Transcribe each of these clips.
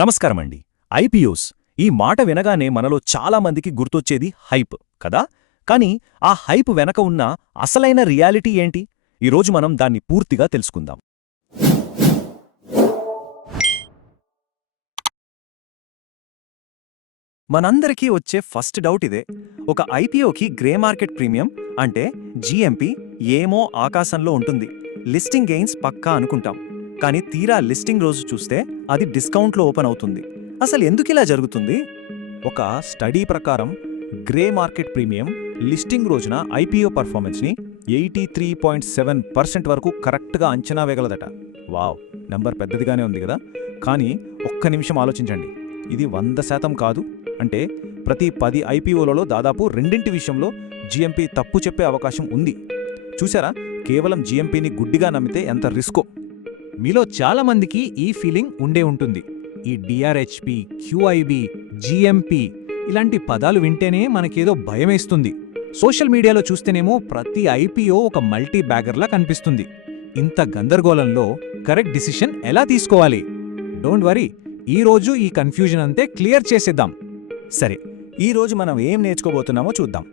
నమస్కారమండి. ఐపీఓస్ ఈ మాట వినగానే మనలో చాలా మందికి గుర్తొచ్చేది హైప్ కదా. కానీ ఆ హైప్ వెనక ఉన్న అసలైన రియాలిటీ ఏంటి? ఈరోజు మనం దాన్ని పూర్తిగా తెలుసుకుందాం. మనందరికీ వచ్చే ఫస్ట్ డౌట్ ఇదే. ఒక ఐపీఓకి గ్రే మార్కెట్ ప్రీమియం అంటే జీఎంపీ ఏమో ఆకాశంలో ఉంటుంది, లిస్టింగ్ గెయిన్స్ పక్కా అనుకుంటాం. కానీ తీరా లిస్టింగ్ రోజు చూస్తే అది డిస్కౌంట్లో ఓపెన్ అవుతుంది. అసలు ఎందుకిలా జరుగుతుంది? ఒక స్టడీ ప్రకారం గ్రే మార్కెట్ ప్రీమియం లిస్టింగ్ రోజున ఐపీఓ పర్ఫార్మెన్స్ని 83.7% వరకు కరెక్ట్గా అంచనా వేయగలదట. వావ్, నంబర్ పెద్దదిగానే ఉంది కదా. కానీ ఒక్క నిమిషం ఆలోచించండి, ఇది 100% కాదు. అంటే ప్రతి 10 ఐపీఓలలో దాదాపు రెండింటి విషయంలో జీఎంపీ తప్పు చెప్పే అవకాశం ఉంది. చూసారా, కేవలం జీఎంపీని గుడ్డిగా నమ్మితే ఎంత రిస్కో. మీలో చాలామందికి ఈ ఫీలింగ్ ఉండే ఉంటుంది. ఈ డిఆర్హెచ్పి, క్యూఐబి, జీఎంపి ఇలాంటి పదాలు వింటేనే మనకేదో భయమేస్తుంది. సోషల్ మీడియాలో చూస్తేనేమో ప్రతి ఐపీఓ ఒక మల్టీ బ్యాగర్లా కనిపిస్తుంది. ఇంత గందరగోళంలో కరెక్ట్ డిసిషన్ ఎలా తీసుకోవాలి? డోంట్ వరీ, ఈరోజు ఈ కన్ఫ్యూజన్ అంతే క్లియర్ చేసేద్దాం. సరే, ఈరోజు మనం ఏం నేర్చుకోబోతున్నామో చూద్దాం.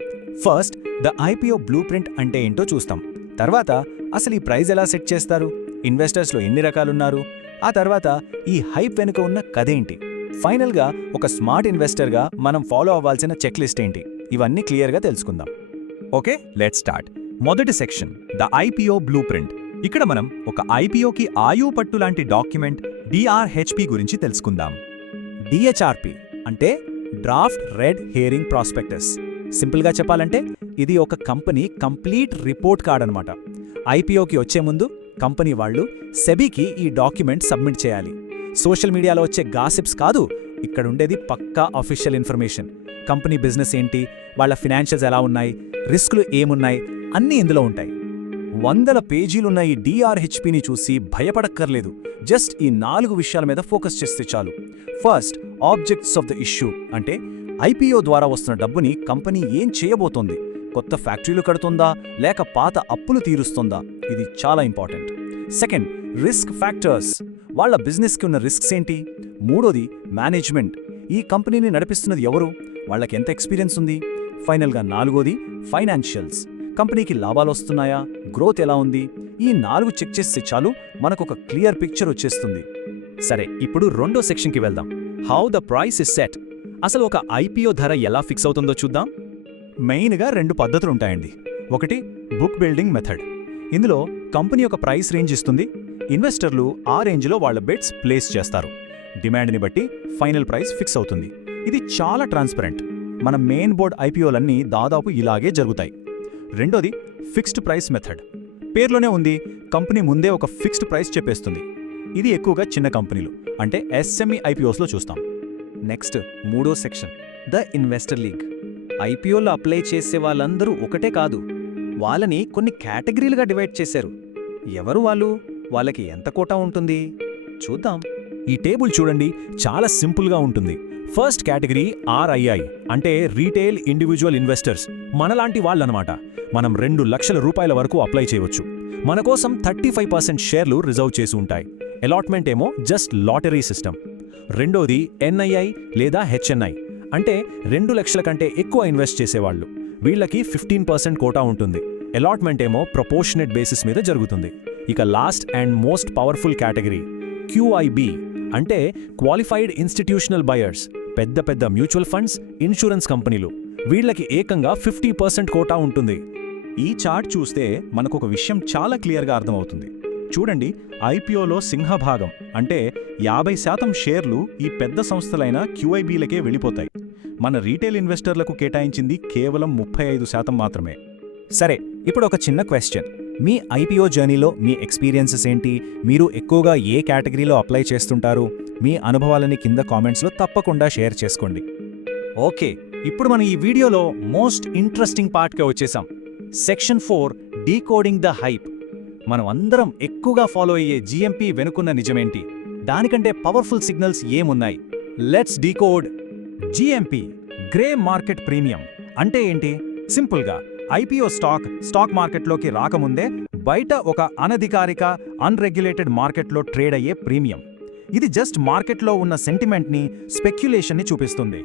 First, the IPO blue print అంటే ఏంటో చూస్తాం. తర్వాత అసలు ఈ ప్రైజ్ ఎలా సెట్ చేస్తారు, ఇన్వెస్టర్స్లో ఎన్ని రకాలున్నారు, ఆ తర్వాత ఈ హైప్ వెనుక ఉన్న కథేంటి, ఫైనల్గా ఒక స్మార్ట్ ఇన్వెస్టర్గా మనం ఫాలో అవ్వాల్సిన చెక్ లిస్ట్ ఏంటి, ఇవన్నీ క్లియర్గా తెలుసుకుందాం. Okay, let's start. మొదటి section, the IPO blueprint. ఇక్కడ మనం ఒక ఐపీఓకి ఆయువు పట్టు లాంటి డాక్యుమెంట్ డిఆర్హెచ్పి గురించి తెలుసుకుందాం. డిహెచ్ఆర్పి అంటే డ్రాఫ్ట్ రెడ్ హెరింగ్ ప్రాస్పెక్టస్. సింపుల్గా చెప్పాలంటే ఇది ఒక కంపెనీ కంప్లీట్ రిపోర్ట్ కార్డ్ అనమాట. ఐపీఓకి వచ్చే ముందు కంపెనీ వాళ్ళు సెబీకి ఈ డాక్యుమెంట్ సబ్మిట్ చేయాలి. సోషల్ మీడియాలో వచ్చే గాసిప్స్ కాదు, ఇక్కడుండేది పక్కా అఫీషియల్ ఇన్ఫర్మేషన్. కంపెనీ బిజినెస్ ఏంటి, వాళ్ళ ఫినాన్షియల్స్ ఎలా ఉన్నాయి, రిస్కులు ఏమున్నాయి, అన్నీ ఇందులో ఉంటాయి. 100 పేజీలున్న ఈ డిఆర్హెచ్పిని చూసి భయపడక్కర్లేదు. జస్ట్ ఈ 4 విషయాల మీద ఫోకస్ చేస్తే చాలు. First, objects of the issue అంటే ఐపీఓ ద్వారా వస్తున్న డబ్బుని కంపెనీ ఏం చేయబోతోంది, కొత్త ఫ్యాక్టరీలు కడుతుందా లేక పాత అప్పులు తీరుస్తుందా, ఇది చాలా ఇంపార్టెంట్. సెకండ్, రిస్క్ ఫ్యాక్టర్స్, వాళ్ళ బిజినెస్కి ఉన్న రిస్క్స్ ఏంటి. మూడోది, మేనేజ్మెంట్, ఈ కంపెనీని నడిపిస్తున్నది ఎవరు, వాళ్ళకి ఎంత ఎక్స్పీరియన్స్ ఉంది. ఫైనల్గా నాలుగోది, ఫైనాన్షియల్స్, కంపెనీకి లాభాలు వస్తున్నాయా, గ్రోత్ ఎలా ఉంది. ఈ 4 చెక్ చేస్తే చాలు, మనకొక క్లియర్ పిక్చర్ వచ్చేస్తుంది. సరే, ఇప్పుడు రెండో సెక్షన్కి వెళ్దాం. How the price is set. అసలు ఒక ఐపీఓ ధర ఎలా ఫిక్స్ అవుతుందో చూద్దాం. మెయిన్గా 2 పద్ధతులుంటాయండి. ఒకటి, బుక్ బిల్డింగ్ మెథడ్. ఇందులో కంపెనీ ఒక ప్రైస్ రేంజ్ ఇస్తుంది, ఇన్వెస్టర్లు ఆ రేంజ్లో వాళ్ళ బెట్స్ ప్లేస్ చేస్తారు. డిమాండ్ని బట్టి ఫైనల్ ప్రైస్ ఫిక్స్ అవుతుంది. ఇది చాలా ట్రాన్స్పరెంట్. మన మెయిన్ బోర్డ్ ఐపీఓలన్నీ దాదాపు ఇలాగే జరుగుతాయి. రెండోది, ఫిక్స్డ్ ప్రైస్ మెథడ్. పేర్లోనే ఉంది, కంపెనీ ముందే ఒక ఫిక్స్డ్ ప్రైస్ చెప్పేస్తుంది. ఇది ఎక్కువగా చిన్న కంపెనీలు అంటే ఎస్ఎంఈ ఐపీఓస్లో చూస్తాం. నెక్స్ట్, మూడో సెక్షన్, ద ఇన్వెస్టర్ లీగ్. ఐపీఓలో అప్లై చేసే వాళ్ళందరూ ఒకటే కాదు, వాళ్ళని కొన్ని కేటగిరీలుగా డివైడ్ చేశారు. ఎవరు వాళ్ళు, వాళ్ళకి ఎంత కోటా ఉంటుంది చూద్దాం. ఈ టేబుల్ చూడండి, చాలా సింపుల్గా ఉంటుంది. ఫస్ట్ కేటగిరీ ఆర్ఐఐ అంటే రీటైల్ ఇండివిజువల్ ఇన్వెస్టర్స్, మనలాంటి వాళ్ళనమాట. మనం 2 లక్షల రూపాయల వరకు అప్లై చేయవచ్చు. మన కోసం 35% షేర్లు రిజర్వ్ చేసి ఉంటాయి. అలాట్మెంట్ ఏమో జస్ట్ లాటరీ సిస్టమ్. రెండోది ఎన్ఐఐ లేదా హెచ్ఎన్ఐ అంటే 2 లక్షల కంటే ఎక్కువ ఇన్వెస్ట్ చేసేవాళ్ళు. వీళ్ళకి 15% కోటా ఉంటుంది. అలాట్మెంట్ ఏమో ప్రపోర్షనేట్ బేసిస్ మీద జరుగుతుంది. ఇక last and most powerful category QIB అంటే క్వాలిఫైడ్ ఇన్స్టిట్యూషనల్ బయర్స్, పెద్ద పెద్ద మ్యూచువల్ ఫండ్స్, ఇన్సూరెన్స్ కంపెనీలు. వీళ్ళకి ఏకంగా 50% కోటా ఉంటుంది. ఈ చార్ట్ చూస్తే మనకొక విషయం చాలా క్లియర్గా అర్థమవుతుంది. చూడండి, ఐపీఓలో సింహభాగం అంటే 50% షేర్లు ఈ పెద్ద సంస్థలైన క్యూఐబీలకే వెళ్ళిపోతాయి. మన రీటైల్ ఇన్వెస్టర్లకు కేటాయించింది కేవలం 35% మాత్రమే. సరే, ఇప్పుడు ఒక చిన్న క్వశ్చన్. మీ ఐపీఓ జర్నీలో మీ ఎక్స్పీరియన్సెస్ ఏంటి, మీరు ఎక్కువగా ఏ కేటగిరీలో అప్లై చేస్తుంటారు, మీ అనుభవాలని కింద కామెంట్స్లో తప్పకుండా షేర్ చేసుకోండి. ఓకే, ఇప్పుడు మనం ఈ వీడియోలో మోస్ట్ ఇంట్రెస్టింగ్ పార్ట్గా వచ్చేసాం. Section 4, decoding the hype. మనం అందరం ఎక్కువగా ఫాలో అయ్యే జీఎంపీ వెనుకున్న నిజమేంటి, దానికంటే పవర్ఫుల్ సిగ్నల్స్ ఏమున్నాయి. Let's decode. GMP, grey market premium అంటే ఏంటి? సింపుల్గా, ఐపీఓ స్టాక్ మార్కెట్లోకి రాకముందే బయట ఒక అనధికారిక అన్రెగ్యులేటెడ్ మార్కెట్లో ట్రేడ్ అయ్యే ప్రీమియం. ఇది జస్ట్ మార్కెట్లో ఉన్న సెంటిమెంట్ని, స్పెక్యులేషన్ని చూపిస్తుంది.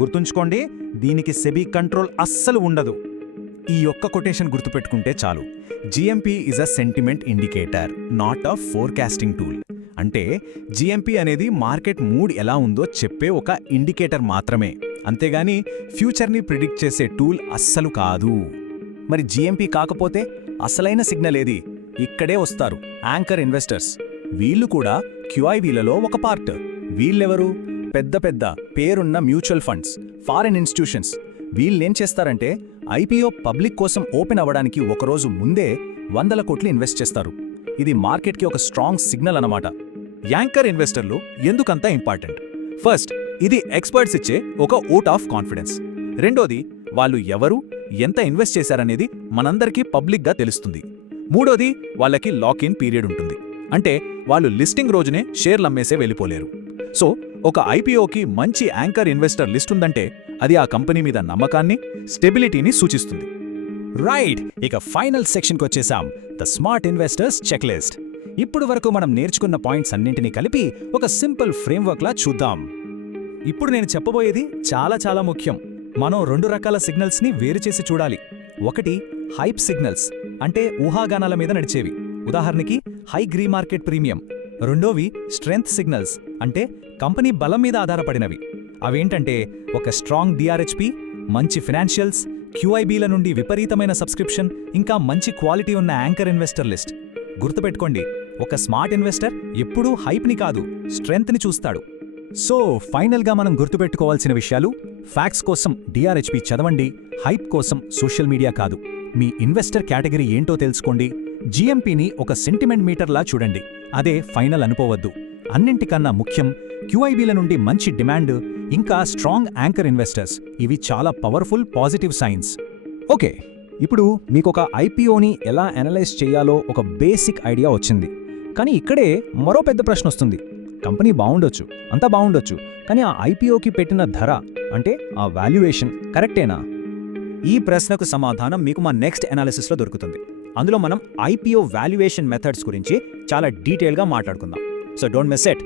గుర్తుంచుకోండి, దీనికి సెబీ కంట్రోల్ అస్సలు ఉండదు. ఈ ఒక్క కొటేషన్ గుర్తుపెట్టుకుంటే చాలు. GMP is a sentiment indicator, not a forecasting tool. అంటే జిఎంపి అనేది మార్కెట్ మూడ్ ఎలా ఉందో చెప్పే ఒక ఇండికేటర్ మాత్రమే, అంతేగాని ఫ్యూచర్ని ప్రిడిక్ట్ చేసే టూల్ అస్సలు కాదు. మరి జిఎంపి కాకపోతే అసలైన సిగ్నల్ ఏది? ఇక్కడే వస్తారు యాంకర్ ఇన్వెస్టర్స్. వీళ్ళు కూడా క్యూఐబీలలో ఒక పార్ట్. వీళ్ళెవరు? పెద్ద పెద్ద పేరున్న మ్యూచువల్ ఫండ్స్, ఫారిన్ ఇన్స్టిట్యూషన్స్. వీళ్ళేం చేస్తారంటే ఐపీఓ పబ్లిక్ కోసం ఓపెన్ అవ్వడానికి ఒకరోజు ముందే 100 కోట్లు ఇన్వెస్ట్ చేస్తారు. ఇది మార్కెట్కి ఒక స్ట్రాంగ్ సిగ్నల్ అన్నమాట. యాంకర్ ఇన్వెస్టర్లు ఎందుకంత ఇంపార్టెంట్? ఫస్ట్, ఇది ఎక్స్పర్ట్స్ ఇచ్చే ఒక ఓట్ ఆఫ్ కాన్ఫిడెన్స్. రెండోది, వాళ్ళు ఎవరు, ఎంత ఇన్వెస్ట్ చేశారనేది మనందరికీ పబ్లిక్గా తెలుస్తుంది. మూడోది, వాళ్ళకి లాక్ ఇన్ పీరియడ్ ఉంటుంది. అంటే వాళ్ళు లిస్టింగ్ రోజునే షేర్లు అమ్మేసే వెళ్ళిపోలేరు. సో ఒక ఐపీఓకి మంచి యాంకర్ ఇన్వెస్టర్ లిస్ట్ ఉందంటే అది ఆ కంపెనీ మీద నమ్మకాన్ని, స్టెబిలిటీని సూచిస్తుంది. రైట్, ఇక ఫైనల్ సెక్షన్కి వచ్చేసాం, the smart investors check list. ఇప్పుడు వరకు మనం నేర్చుకున్న పాయింట్స్ అన్నింటినీ కలిపి ఒక సింపుల్ ఫ్రేమ్వర్క్లా చూద్దాం. ఇప్పుడు నేను చెప్పబోయేది చాలా ముఖ్యం. మనం 2 రకాల సిగ్నల్స్ని వేరు చేసి చూడాలి. ఒకటి హైప్ సిగ్నల్స్, అంటే ఊహాగానాల మీద నడిచేవి, ఉదాహరణకి హై గ్రీ మార్కెట్ ప్రీమియం. రెండోవి స్ట్రెంగ్త్ సిగ్నల్స్, అంటే కంపెనీ బలం మీద ఆధారపడినవి. అవేంటంటే ఒక స్ట్రాంగ్ డిఆర్హెచ్పి, మంచి ఫినాన్షియల్స్, క్యూఐబీల నుండి విపరీతమైన సబ్స్క్రిప్షన్, ఇంకా మంచి క్వాలిటీ ఉన్న యాంకర్ ఇన్వెస్టర్ లిస్ట్. గుర్తుపెట్టుకోండి, ఒక స్మార్ట్ ఇన్వెస్టర్ ఎప్పుడూ హైప్ని కాదు, స్ట్రెంగ్త్ని చూస్తాడు. సో ఫైనల్గా మనం గుర్తుపెట్టుకోవాల్సిన విషయాలు: ఫ్యాక్ట్స్ కోసం డిఆర్హెచ్పి చదవండి, హైప్ కోసం సోషల్ మీడియా కాదు. మీ ఇన్వెస్టర్ కేటగిరీ ఏంటో తెలుసుకోండి. జిఎంపిని ఒక సెంటిమెంట్ మీటర్లా చూడండి, అదే ఫైనల్ అనుకోవద్దు. అన్నింటికన్నా ముఖ్యం, క్యూఐబీల నుండి మంచి డిమాండ్, ఇంకా స్ట్రాంగ్ యాంకర్ ఇన్వెస్టర్స్. ఇవి చాలా పవర్ఫుల్ పాజిటివ్ సైన్స్. ఓకే, ఇప్పుడు మీకొక ఐపీఓని ఎలా అనలైజ్ చేయాలో ఒక బేసిక్ ఐడియా వచ్చింది. కానీ ఇక్కడే మరో పెద్ద ప్రశ్న వస్తుంది. కంపెనీ బాగుండొచ్చు, అంతా బాగుండొచ్చు, కానీ ఆ ఐపీఓకి పెట్టిన ధర, అంటే ఆ వాల్యుయేషన్ కరెక్టేనా? ఈ ప్రశ్నకు సమాధానం మీకు మా నెక్స్ట్ అనాలిసిస్లో దొరుకుతుంది. అందులో మనం ఐపీఓ వాల్యుయేషన్ మెథడ్స్ గురించి చాలా డీటెయిల్గా మాట్లాడుకుందాం. So don't miss it.